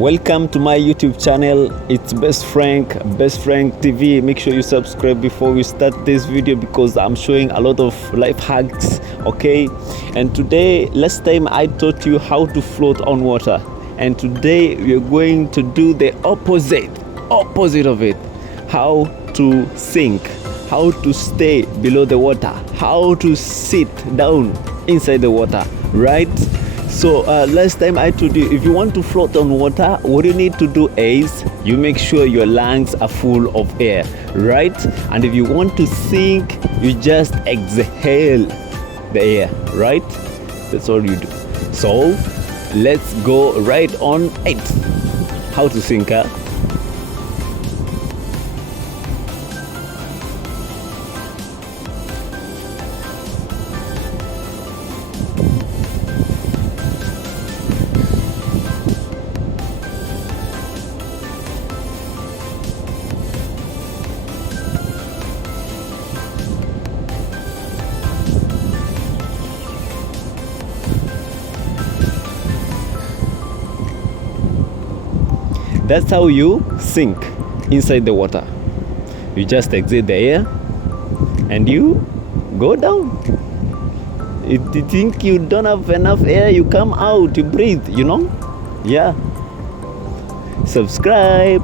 Welcome to my YouTube channel. It's Best Frank TV. Make sure you subscribe before we start this video because I'm showing a lot of life hacks. Okay, and today, last time I taught you how to float on water, and today we're going to do the opposite of it. How to sink, how to stay below the water, how to sit down inside the water, right? So last time I told you, if you want to float on water, what you need to do is you make sure your lungs are full of air, right? And if you want to sink, you just exhale the air, right? That's all you do. So let's go right on it. How to sink, huh? That's how you sink inside the water. You just exit the air and you go down. If you think you don't have enough air, you come out, you breathe, Yeah. Subscribe.